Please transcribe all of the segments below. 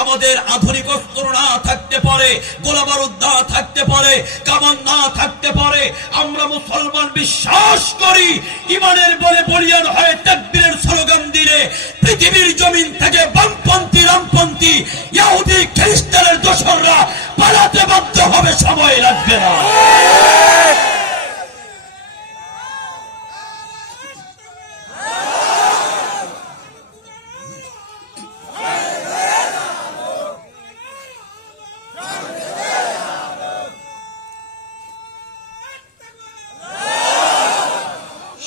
আমাদের আধুনিক অস্ত্র না থাকতে পারে, গোলাবারুদ না থাকতে পারে, কামান না থাকতে পারে, আমরা মুসলমান বিশ্বাস করি ইমানের বলে বলিয়ান হয়ে তাকবীরের স্লোগান দিলে পৃথিবীর জমিন থেকে বামপন্থী, রামপন্থী, ইহুদি, খ্রিস্টানের দোসররা পালাতে বাধ্য হবে, সময় লাগবে না।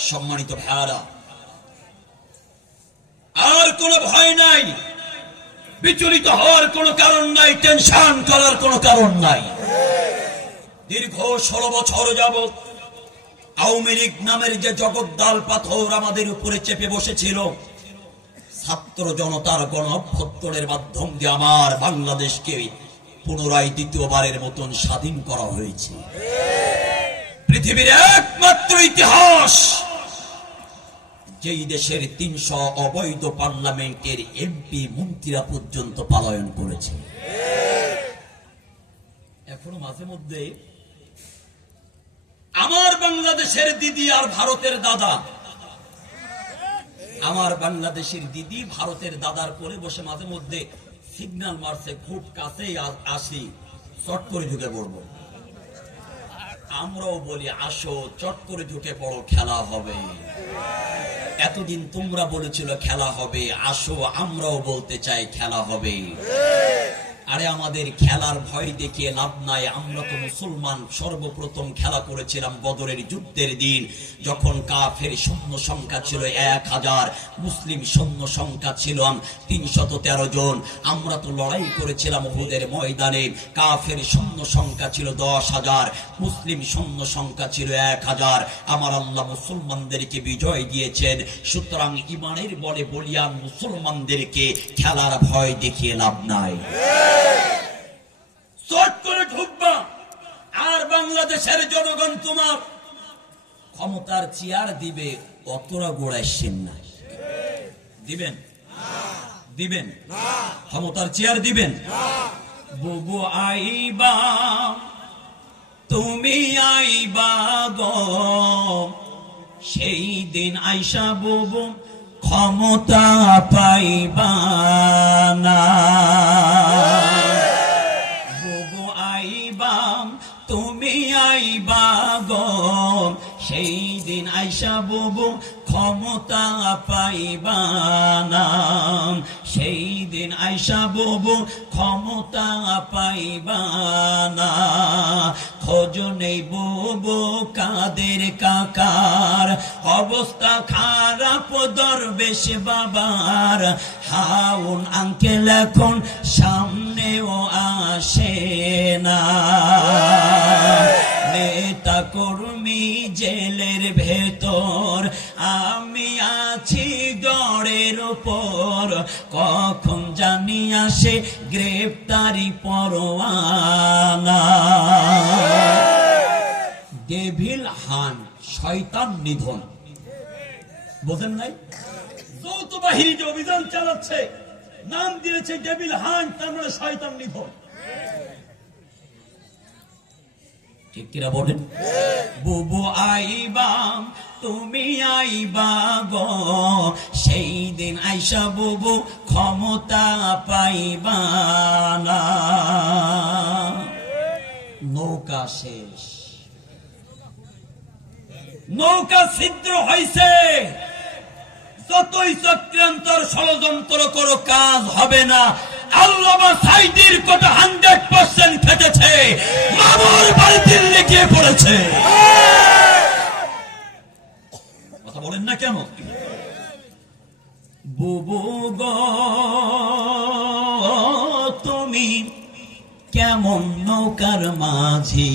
সম্মানিত ভাইরা, আর কোন ভয় নাই, বিচলিত হওয়ার কোন কারণ নাই, টেনশন করার কোন কারণ নাই। দীর্ঘ 16 বছর যাবত আওয়ামী লীগ নামের যে জগদ্দল পাথর আমাদের উপরে চেপে বসেছিল, ছাত্র জনতার গণ অভ্যুত্থানের মাধ্যম দিয়ে আমার বাংলাদেশকে পুনরায় দ্বিতীয়বারের মতন স্বাধীন করা হয়েছে। পৃথিবীর একমাত্র ইতিহাস যেই দেশের 300 অবৈধ পার্লামেন্টের এমপি মন্ত্রীরা পর্যন্ত পলায়ন করেছে। এখনো মাঝে মধ্যে আমার বাংলাদেশের দিদি আর ভারতের দাদা, আমার বাংলাদেশের দিদি ভারতের দাদার কোলে বসে মাঝে মধ্যে সিগন্যাল মারছে, খুব কাছেই আসি, চট করে ঢুকে পড়বো। আমরাও বলি আসো, চট করে ঢুকে পড়ো, খেলা হবে। এতদিন তোমরা বলেছিল খেলা হবে, আসো, আমরাও বলতে চাই খেলা হবে। আরে আমাদের খেলার ভয় দেখিয়ে লাভ নাই। আমরা তো মুসলমান, সর্বপ্রথম খেলা করেছিলাম বদরের যুদ্ধের দিন, যখন কাফের সৈন্য সংখ্যা ছিল 1000, মুসলিম সৈন্য সংখ্যা ছিল 313 জন। আমরা তো লড়াই করেছিলাম উহুদের ময়দানে, কাফের সৈন্য সংখ্যা ছিল 10,000, মুসলিম সৈন্য সংখ্যা ছিল 1000। আমার আল্লাহ মুসলমানদেরকে বিজয় দিয়েছেন। সুতরাং ইমানের বলে বলিয়ান মুসলমানদেরকে খেলার ভয় দেখিয়ে লাভ নাই। চট করে ঢুকবা, আর বাংলাদেশের জনগণ তোমার ক্ষমতার চেয়ার দিবে, অতরা গোড়াইছেন না। দিবেন? দিবেন? ক্ষমতার চেয়ার দিবেন? বুবু আইবা, তুমি আইবা গো, সেই দিন আইসা বুবু ক্ষমতা পাইবা না। বুবু আইবা, তুমি আইবা গো, সেই দিন আইসা বুবু ক্ষমতা পাইবা না। সেই দিন আইসা বুবু ক্ষমতা পাইবা না। খোঁজ নেই বুবু কাদের কাকার, অবস্থা খারাপ দরবেশ বাবার। হাউন আঙ্কেল এখন সামনেও আসে না। নেতা কর্মী জেলের ভেতর, আমি আছি গড়ের উপর। কখন জানি আসে গ্রেফতারি পরোয়ানা। ডেভিল হান, শয়তান নিধন, বোঝেন নাই? যৌথ বাহিনী যে অভিযান চালাচ্ছে, নাম দিয়েছে ডেভিল হান, তার মানে শয়তান নিধন। ঠিক কিনা বলেন? বুবু আইবা, তুমি আইবা গো, সেই দিন আইসা বুবু ক্ষমতা পাইবা না। নৌকা শেষ, নৌকা ছিদ্র হয়েছে। যতই চক্রান্তর ষড়যন্ত্র করো, কাজ হবে না। আল্লামা সাঈদীর কথা 100% খেটেছে, মামুর বাড়ি দিল্লি গিয়ে পড়েছে। কথা বলেন না কেন? বুবু গো, তুমি কেমন নৌকার মাঝি,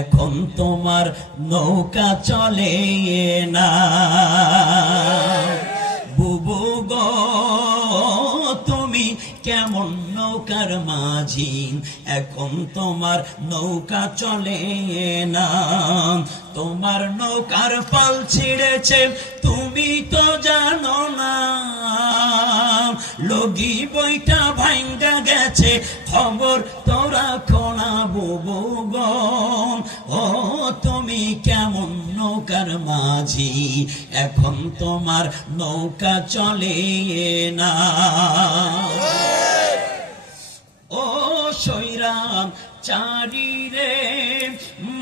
এখন তোমার নৌকা চলে না। বুবু গো, তুমি কেমন নৌকার মাঝি, এখন তোমার নৌকা চলে না। তোমার নৌকার পাল ছিঁড়েছে, তুমি তো জানো না। লগি বইটা ভাঙ্গা খবর তোরা খোলাবো বউগণ, ও তুমি কেমন নৌকার মাঝি, এখন তোমার নৌকা চলে না। ও সৈরাম চারিরে,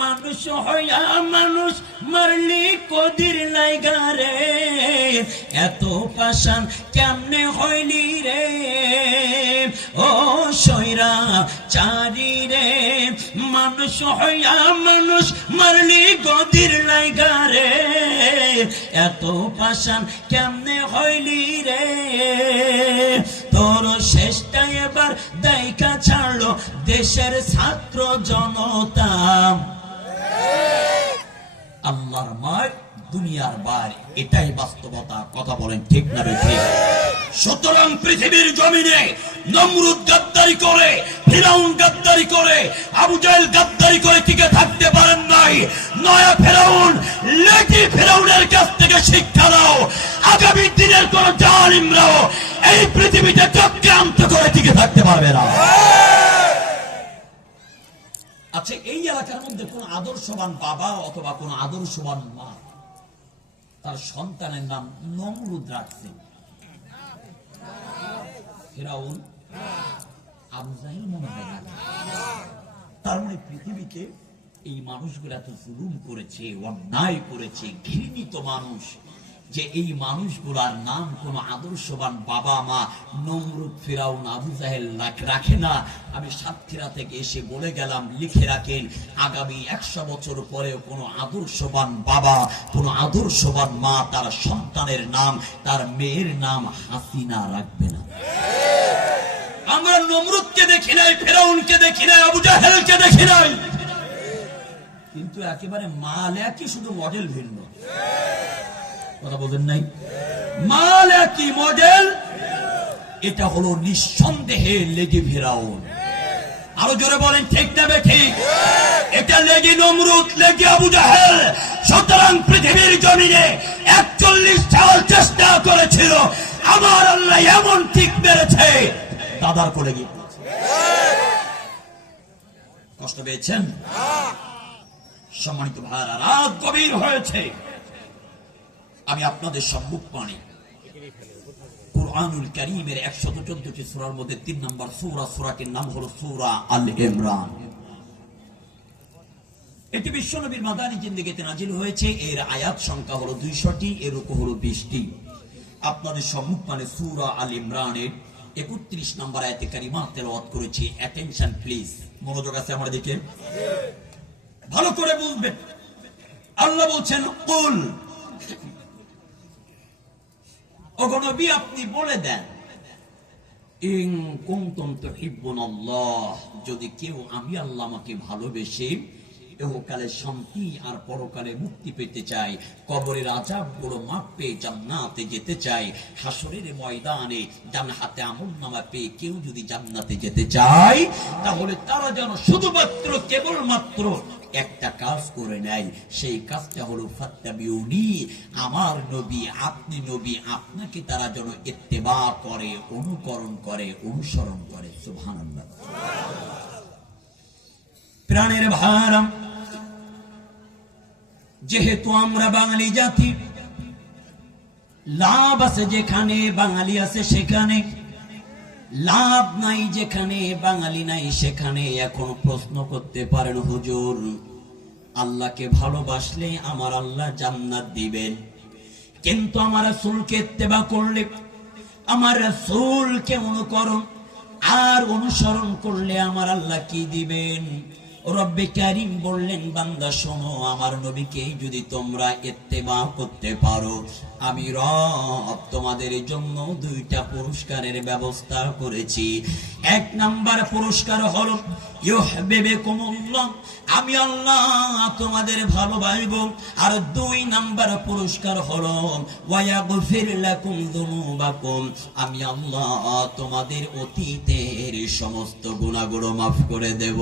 মানুষ হইয়া মানুষ মারলি কদির লাইগারে, এত পাষাণ কেমনে হইলি রে। ও সৈরাম চারিরে, মানুষ হইয়া মানুষ মারলি গদির লাইগারে, এত পাষাণ কেমনে হইলি রে। তোর শেষটা এবার দায়িকা ছাড়লো দেশের ছাত্র জনতা। আল্লাহর মায় দুনিয়ার বাইরে, এটাই বাস্তবতা। কথা বলেন ঠিক না ঠিক? সুতরাং পৃথিবীর জমিনে নমরুদ গাদ্দারি করে, ফিরাউন গাদ্দারি করে, আবু জাহেল গাদ্দারি করে টিকে থাকতে পারেন নাই। নয়া ফিরাউন, লেকি ফিরাউনের কাছ থেকে শিক্ষা নাও। আগামী দিনের কোন জালিমরাও এই পৃথিবীতে চক্রান্ত করে টিকে থাকতে পারবে না। আচ্ছা, এই এলাকার মধ্যে কোন আদর্শবান বাবা অথবা কোন আদর্শবান মা তার সন্তানের নাম নমরুদ রাখছে? ফিরাউন, আবু জাহেল মনে হয় না। তার মানে পৃথিবীতে এই মানুষগুলো এত জুলুম করেছে, অন্যায় করেছে, ঘৃণিত মানুষ, যে এই মানুষগুলার নাম কোন আদর্শবান বাবা মা নমরুদ, ফিরাউন, আবু জাহেল রাখে না। আমি সাতক্ষীরা থেকে এসে বলে গেলাম, লিখে রাখেন, আগামী 100 বছর পরেও কোন আদর্শবান বাবা, কোন আদর্শবান মা তার সন্তানের নাম, তার মেয়ের নাম হাসিনা রাখবে না। আমরা নমরুদকে দেখি নাই, ফিরাউনকে দেখি নাই, আবু জাহেলকে দেখি নাই, কিন্তু একেবারে মাল একই, শুধু মডেল ভিন্ন। কথা বলেন নাই? মাল একই, মডেল। এটা হলো নিঃসন্দেহে লেগে ফিরাউন। আরো জোরে বলেন ঠিক না ঠিক? এটা লেগে নমরুদ, লেগে আবু জাহেল। সুতরাং পৃথিবীর জমিনে 41 সাল চেষ্টা করেছিল, আমার আল্লাহ এমন ঠিক মেরেছে, দাদার করে গিয়ে কষ্ট পেয়েছেন। সম্মানিত ভাইরা, রাত গভীর হয়েছে, আমি আপনাদের সম্মুখপানে কুরআনুল কারীমের 114টি সূরার মধ্যে 3 নম্বর সূরা, সূরাটির নাম হলো সূরা আল ইমরান। এটি বিশ্বনবীর মাদানী জিন্দেগিতে নাজিল হয়েছে। এর আয়াত সংখ্যা হলো 200টি, এর রুকু হলো 20টি। আপনাদের সম্মুখপানে সূরা আল ইমরানের 31 নম্বর আয়াতে কারিমা তেলাওয়াত করেছি। অ্যাটেনশন প্লিজ, মনোযোগ আছে আমার দিকে, ভালো করে বুঝবেন। আল্লাহ বলছেন, কুল, ওগো নবী আপনি বলে দেন, ইন কুনতুম তুহিব্বুনাল্লাহ, যদি কেউ আমি আল্লাহ আমাকে ভালোবেসে ইহকালে শান্তি আর পরকালে মুক্তি পেতে চায়, কবরের আযাবগুলো মাপ পেয়ে জান্নাতে যেতে চায়, হাসরের ময়দানে ডান হাতে আমলনামা পেয়ে কেউ যদি জান্নাতে যেতে চায়, তাহলে তারা যেন শুধুমাত্র কেবলমাত্র একটা কাজ করে নেয়। সেই কাজটা হলো ফাত্তাবিউনি, আমার নবী, আপনি নবী, আপনাকে তারা যেন ইত্তেবা করে, অনুকরণ করে, অনুসরণ করে। সুবহানাল্লাহ। প্রাণের ভাইরা, যেহেতু আমরা বাঙালি জাতি, লাভ আছে যেখানে বাঙালি আছে সেখানে, লাভ নাই যেখানে বাঙালি নাই সেখানে। এখন প্রশ্ন করতে পারেন, হুজুর আল্লাহকে ভালোবাসলে আমার আল্লাহ জান্নাত দিবেন, কিন্তু আমার রাসূলকে ইত্তেবা করলে, আমার রাসূলকে অনুকরণ আর অনুসরণ করলে আমার আল্লাহ কি দিবেন? রব্বে কারীম বললেন, বান্দা শোনো, আমার নবীকে যদি তোমরা ইত্তেবা করতে পারো, আমি রব তোমাদের জন্য 2টা পুরস্কারের ব্যবস্থা করেছি। 1 নাম্বার পুরস্কার হলো ইউহিব্বুকুমুল্লাহ, আমি আল্লাহ তোমাদের ভালোবাসবো। আর 2 নাম্বার পুরস্কার হলো ওয়ায়াগফির লাকুম যুনুবাকুম, আমি আল্লাহ তোমাদের অতীতের সমস্ত গুনাহগুলো মাফ করে দেব।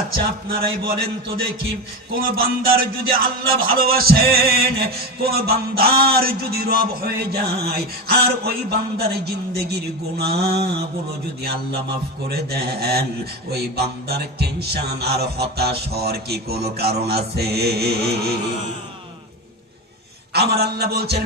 আচ্ছা আপনারাই বলেন তো দেখি, কোন বান্দার যদি আল্লাহ ভালোবাসেন, কোন বান্দার যদি রব হয়ে যায়, আর ওই বান্দার জিন্দেগির গুনাহগুলো যদি আল্লাহ মাফ করে দেন, ওই বান্দার টেনশন আর হতাশ হওয়ার কি কোনো কারণ আছে? আমার আল্লাহ বলছেন